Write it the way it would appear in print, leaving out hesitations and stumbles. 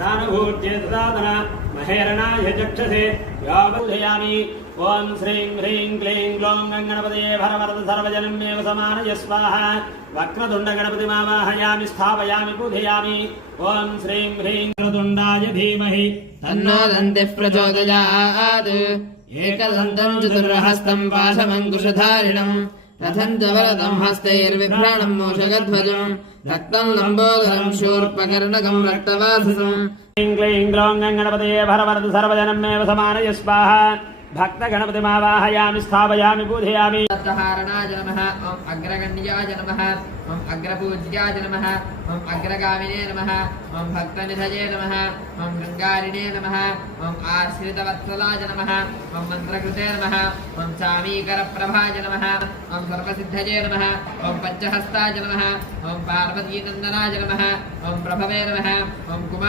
दानभूत्येतदादन महेरणाय चक्षसे यावल्लयामि ओम श्रीं ह्रीं क्लीं ग्लौं गणपतये भरवरद सर्वजनमेव समानय स्वाहा वक्रतुंड गणपति मावाहयामि स्थापयामि पूजयामि ओम श्रीं ह्रीं वक्रतुंडाय धीमहि तन्नो दन्तिः प्रचोदयात् एकदन्तं चतुर्हस्तं पाशमङ्कुशधारिणं रथं च वरदं हस्तैर्बिभ्राणं मूषकध्वजं रक्तं लम्बोदरं शूर्पकर्णकं रक्तवाससं क्लीं ग्लौं गणपतये भरवरद सर्वजनमेव समानय स्वाहा भक्त गणपति मावाहयामि स्थापयामि पूजयामि तत्हारणाय नमः ओम अग्रगण्याय नमः ओम अग्रपूज्याय नमः ओम अग्रगामिने नमः ओम भक्तनिधये नमः ओम गंगारिणे नमः ओम आश्रितवत्सलाय नमः ओम मंत्रकृते नमः ओम चामीकरप्रभाय नमः ओम सर्वसिद्धये नमः ओम पंचहस्ताय नमः ओम पार्वतीनन्दनाय नमः ओम प्रभवे नमः ओम कुमार